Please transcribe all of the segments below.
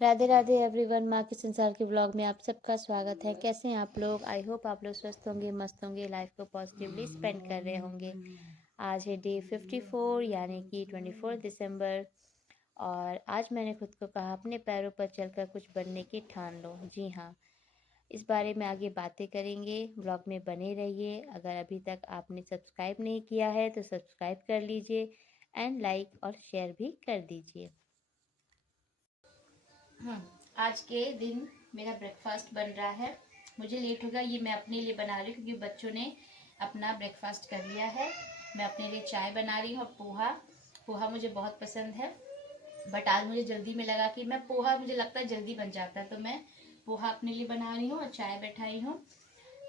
Radhe Radhe everyone, माँ के संसार के ब्लॉग में आप सबका स्वागत है। कैसे हैं आप लोग? आई होप आप लोग स्वस्थ होंगे, मस्त होंगे, लाइफ को पॉजिटिवली स्पेंड कर रहे होंगे। आज है डे 54 यानी कि 24 दिसंबर। और आज मैंने खुद को कहा अपने पैरों पर चलकर कुछ बनने की ठान लो। जी हाँ, इस बारे में आगे बातें करेंगे। ब्लॉग में बने रहिए। अगर अभी तक आपने सब्सक्राइब नहीं किया है तो सब्सक्राइब कर लीजिए एंड लाइक और शेयर भी कर दीजिए। आज के दिन मेरा ब्रेकफास्ट बन रहा है। मुझे लेट होगा, ये मैं अपने लिए बना रही हूँ क्योंकि बच्चों ने अपना ब्रेकफास्ट कर लिया है। मैं अपने लिए चाय बना रही हूँ। पोहा मुझे बहुत पसंद है, बट आज मुझे जल्दी में लगा कि मैं पोहा, मुझे लगता है जल्दी बन जाता है, तो मैं पोहा अपने लिए बना रही हूँ और चाय बैठाई हूँ।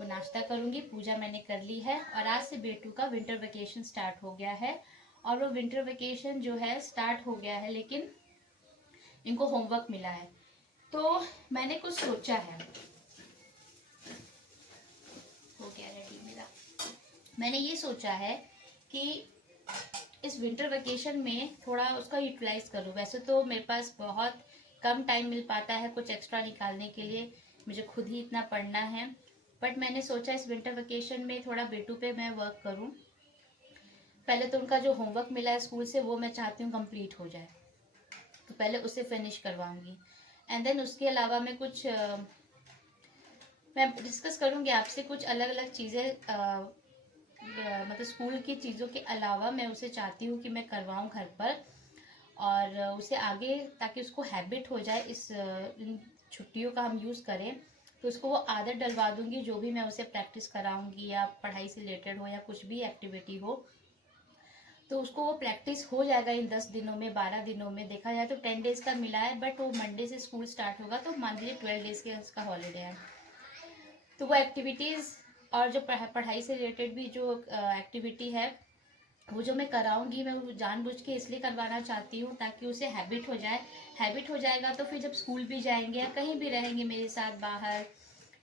वो नाश्ता करूँगी। पूजा मैंने कर ली है। और आज से बेटू का विंटर वेकेशन स्टार्ट हो गया है। और वो विंटर वेकेशन जो है स्टार्ट हो गया है, लेकिन इनको होमवर्क मिला है। तो मैंने कुछ सोचा है, हो गया रेडी मेरा। मैंने ये सोचा है कि इस विंटर वेकेशन में थोड़ा उसका यूटिलाइज करूँ। वैसे तो मेरे पास बहुत कम टाइम मिल पाता है कुछ एक्स्ट्रा निकालने के लिए, मुझे खुद ही इतना पढ़ना है। बट मैंने सोचा इस विंटर वेकेशन में थोड़ा बेटू पे मैं वर्क करूँ। पहले तो उनका जो होमवर्क मिला है स्कूल से, वो मैं चाहती हूँ कंप्लीट हो जाए, तो पहले उसे फिनिश करवाऊंगी। एंड देन उसके अलावा मैं कुछ मैं डिस्कस करूंगी आपसे कुछ अलग अलग चीज़ें, मतलब स्कूल की चीज़ों के अलावा मैं उसे चाहती हूँ कि मैं करवाऊँ घर पर, और उसे आगे ताकि उसको हैबिट हो जाए। इन छुट्टियों का हम यूज़ करें तो उसको वो आदत डलवा दूंगी। जो भी मैं उसे प्रैक्टिस कराऊंगी या पढ़ाई से रिलेटेड हो या कुछ भी एक्टिविटी हो, तो उसको वो प्रैक्टिस हो जाएगा इन 10 दिनों में, 12 दिनों में। देखा जाए तो 10 डेज का मिला है, बट वो मंडे से स्कूल स्टार्ट होगा तो मान लीजिए 12 डेज के उसका हॉलीडे है। तो वो एक्टिविटीज़ और जो पढ़ाई से रिलेटेड भी जो एक्टिविटी है वो जो मैं कराऊंगी, मैं वो जानबूझ के इसलिए करवाना चाहती हूँ ताकि उसे हैबिट हो जाए। हैबिट हो जाएगा तो फिर जब स्कूल भी जाएंगे या कहीं भी रहेंगे मेरे साथ बाहर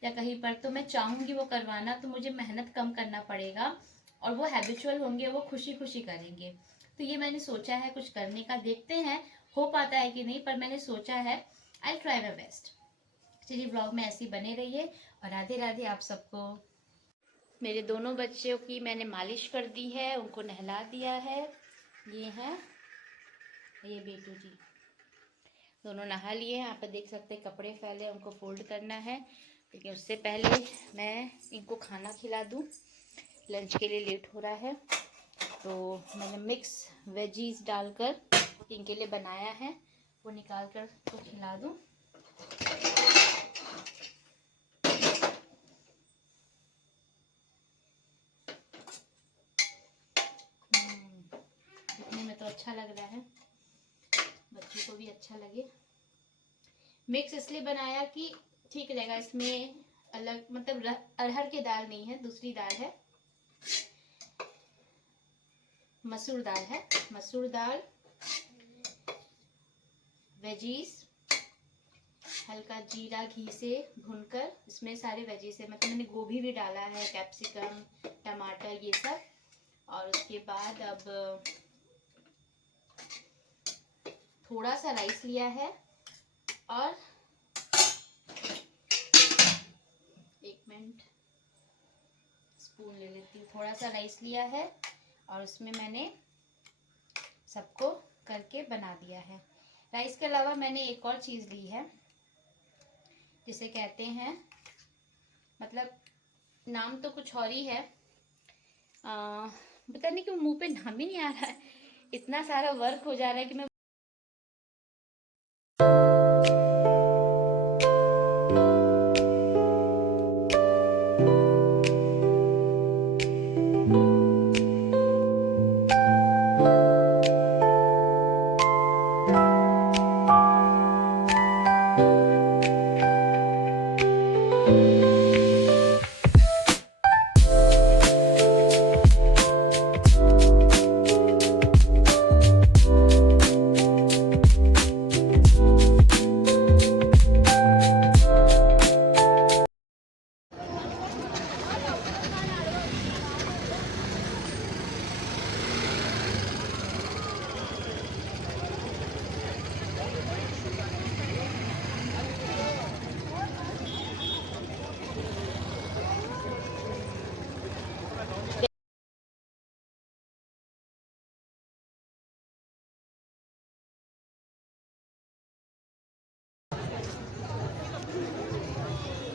या कहीं पर, तो मैं चाहूँगी वो करवाना, तो मुझे मेहनत कम करना पड़ेगा और वो हैबिचुअल होंगे, वो खुशी खुशी करेंगे। तो ये मैंने सोचा है कुछ करने का, देखते हैं हो पाता है कि नहीं, पर मैंने सोचा है। I try my best. चलिए ब्लॉग में ऐसे ही बने रहिए और राधे राधे आप सबको। मेरे दोनों बच्चों की मैंने मालिश कर दी है, उनको नहला दिया है। ये हैं, ये बेटू जी दोनों नहा लिए हैं। आप देख सकते हैं कपड़े फैले, उनको फोल्ड करना है, लेकिन उससे पहले मैं इनको खाना खिला दूँ। लंच के लिए लेट हो रहा है, तो मैंने मिक्स वेजीज डालकर इनके लिए बनाया है, वो निकाल कर तो खिला दूँ। दिखने में तो अच्छा लग रहा है, बच्चों को भी अच्छा लगे। मिक्स इसलिए बनाया कि ठीक रहेगा, इसमें अलग मतलब अरहर की दाल नहीं है, दूसरी दाल है, मसूर दाल है। मसूर दाल, वेजीज, हल्का जीरा घी से भूनकर इसमें सारे वेजीज है, मतलब मैंने गोभी भी डाला है, कैप्सिकम, टमाटर, ये सब। और उसके बाद अब थोड़ा सा राइस लिया है और एक मिनट स्पून ले लेती हूँ। थोड़ा सा राइस लिया है और उसमें मैंने सबको करके बना दिया है। राइस के अलावा मैंने एक और चीज़ ली है जिसे कहते हैं, मतलब नाम तो कुछ और ही है, पता नहीं क्यों मुंह पे नाम ही नहीं आ रहा है, इतना सारा वर्क हो जा रहा है कि मैं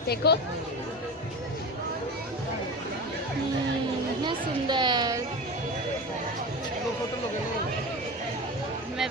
देखो इतना सुंदर। मैं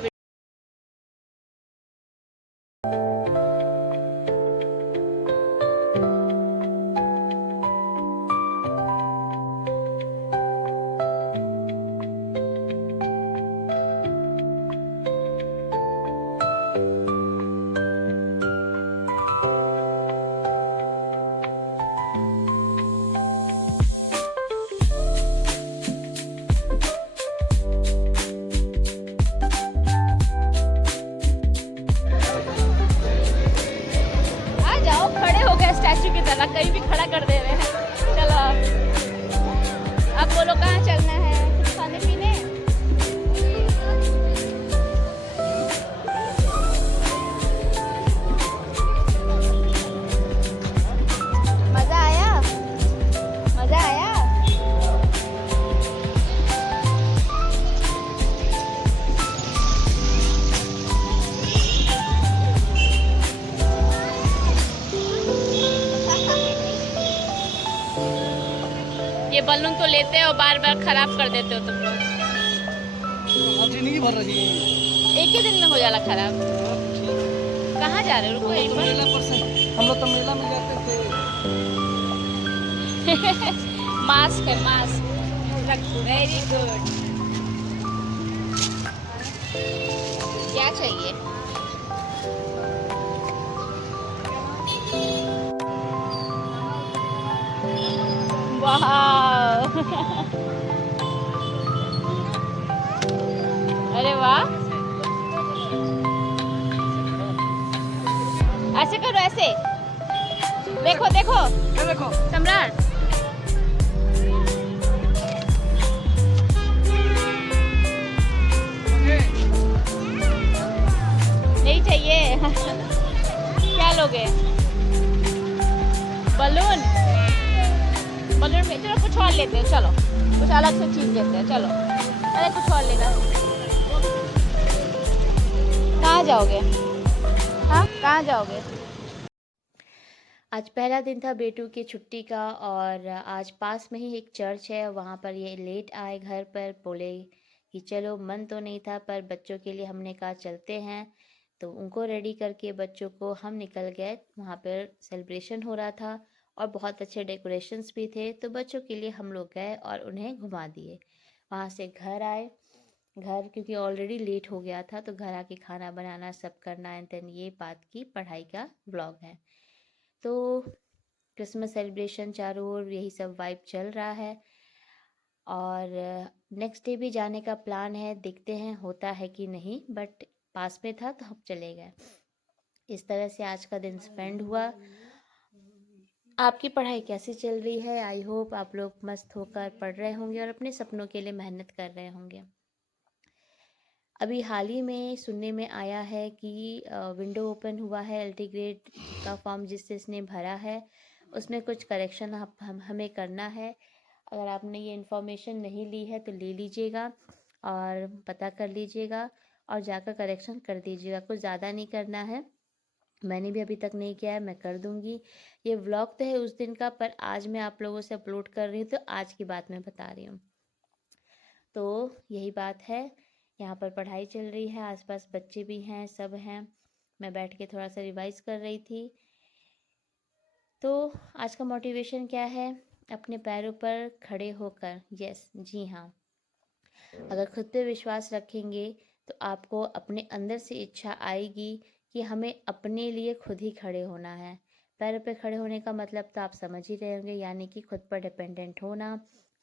आ जाओ, खड़े हो गए स्टैचू की तरह, कहीं भी खड़ा कर दे रहे हैं। चलो अब बोलो कहाँ चलना है, कुछ खाने पीने? मजा आया? मजा आया? ये बलून तो लेते हो, बार बार खराब कर देते हो तुम लोग। जिंदगी भर रही एक ही दिन में हो जाला खराब। कहाँ जा रहे हो? रुको एक बार। मेला पर से हम लोग तो मेला में जाते थे। मास्क है, मास्क। Very good. क्या चाहिए? वाह अरे वाह, ऐसे करो, ऐसे देखो देखो ये देखो सम्राट। नहीं चाहिए? क्या लोगे? बलून? बलून में चलो कुछ और लेते हैं, चलो कुछ अलग से चीज लेते हैं, चलो। अरे कुछ और लेना। कहाँ जाओगे? हाँ कहाँ जाओगे? आज पहला दिन था बेटू की छुट्टी का, और आज पास में ही एक चर्च है, वहाँ पर ये लेट आए घर पर, बोले कि चलो, मन तो नहीं था पर बच्चों के लिए हमने कहा चलते हैं। तो उनको रेडी करके बच्चों को हम निकल गए। वहाँ पर सेलिब्रेशन हो रहा था और बहुत अच्छे डेकोरेशंस भी थे, तो बच्चों के लिए हम लोग गए और उन्हें घुमा दिए। वहाँ से घर आए। घर क्योंकि ऑलरेडी लेट हो गया था, तो घर आके खाना बनाना सब करना, एंड देन ये बात की पढ़ाई का व्लॉग है। तो क्रिसमस सेलिब्रेशन चारों ओर यही सब वाइब चल रहा है, और नेक्स्ट डे भी जाने का प्लान है, देखते हैं होता है कि नहीं, बट पास में था तो हम चले गए। इस तरह से आज का दिन स्पेंड हुआ। आपकी पढ़ाई कैसी चल रही है? आई होप आप लोग मस्त होकर पढ़ रहे होंगे और अपने सपनों के लिए मेहनत कर रहे होंगे। अभी हाल ही में सुनने में आया है कि विंडो ओपन हुआ है एलटी ग्रेड का फॉर्म जिसने भरा है, उसमें कुछ करेक्शन हमें करना है। अगर आपने ये इन्फॉर्मेशन नहीं ली है तो ले लीजिएगा और पता कर लीजिएगा और जाकर करेक्शन कर दीजिएगा। कुछ ज़्यादा नहीं करना है, मैंने भी अभी तक नहीं किया है, मैं कर दूँगी। ये व्लॉग तो है उस दिन का, पर आज मैं आप लोगों से अपलोड कर रही हूँ तो आज की बात मैं बता रही हूँ। तो यही बात है, यहाँ पर पढ़ाई चल रही है, आसपास बच्चे भी हैं, सब हैं। मैं बैठ के थोड़ा सा रिवाइज कर रही थी। तो आज का मोटिवेशन क्या है? अपने पैरों पर खड़े होकर, यस जी हाँ, अगर खुद पे विश्वास रखेंगे तो आपको अपने अंदर से इच्छा आएगी कि हमें अपने लिए खुद ही खड़े होना है। पैरों पे खड़े होने का मतलब तो आप समझ ही रहे होंगे, यानी कि खुद पर डिपेंडेंट होना,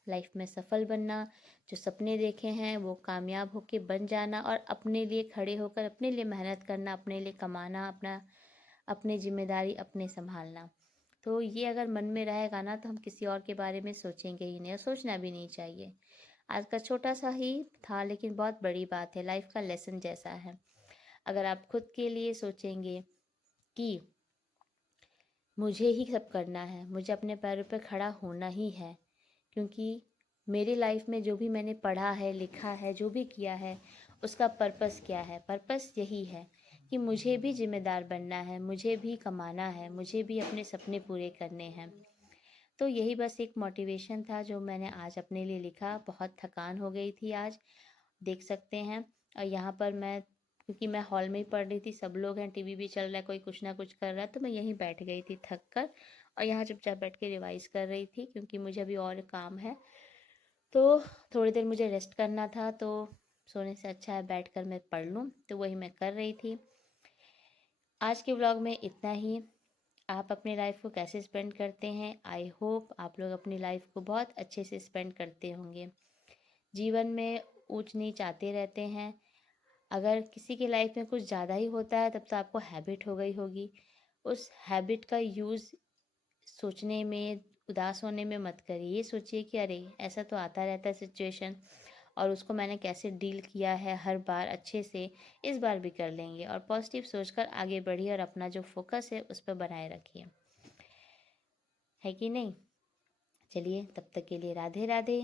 लाइफ में सफल बनना, जो सपने देखे हैं वो कामयाब होके बन जाना, और अपने लिए खड़े होकर अपने लिए मेहनत करना, अपने लिए कमाना, अपनी जिम्मेदारी अपने संभालना। तो ये अगर मन में रहेगा ना तो हम किसी और के बारे में सोचेंगे ही नहीं, और सोचना भी नहीं चाहिए। आज का छोटा सा ही था लेकिन बहुत बड़ी बात है, लाइफ का लेसन जैसा है। अगर आप खुद के लिए सोचेंगे कि मुझे ही सब करना है, मुझे अपने पैरों पर खड़ा होना ही है, क्योंकि मेरी लाइफ में जो भी मैंने पढ़ा है, लिखा है, जो भी किया है, उसका पर्पस क्या है? पर्पस यही है कि मुझे भी जिम्मेदार बनना है, मुझे भी कमाना है, मुझे भी अपने सपने पूरे करने हैं। तो यही बस एक मोटिवेशन था जो मैंने आज अपने लिए लिखा। बहुत थकान हो गई थी आज, देख सकते हैं। और यहाँ पर मैं, क्योंकि मैं हॉल में ही पढ़ रही थी, सब लोग हैं, टीवी भी चल रहा है, कोई कुछ ना कुछ कर रहा है, तो मैं यहीं बैठ गई थी थक कर, और यहाँ चुपचाप बैठ के रिवाइज़ कर रही थी, क्योंकि मुझे अभी और काम है। तो थोड़ी देर मुझे रेस्ट करना था, तो सोने से अच्छा है बैठ कर मैं पढ़ लूँ, तो वही मैं कर रही थी। आज के व्लॉग में इतना ही। आप अपनी लाइफ को कैसे स्पेंड करते हैं, आई होप आप लोग अपनी लाइफ को बहुत अच्छे से स्पेंड करते होंगे। जीवन में ऊंच नीच आते रहते हैं। अगर किसी की लाइफ में कुछ ज़्यादा ही होता है तब तो आपको हैबिट हो गई होगी। उस हैबिट का यूज़ सोचने में, उदास होने में मत करिए। ये सोचिए कि अरे ऐसा तो आता रहता है सिचुएशन, और उसको मैंने कैसे डील किया है हर बार अच्छे से, इस बार भी कर लेंगे। और पॉजिटिव सोचकर आगे बढ़िए और अपना जो फोकस है उस पर बनाए रखिए, है कि नहीं। चलिए तब तक के लिए राधे राधे।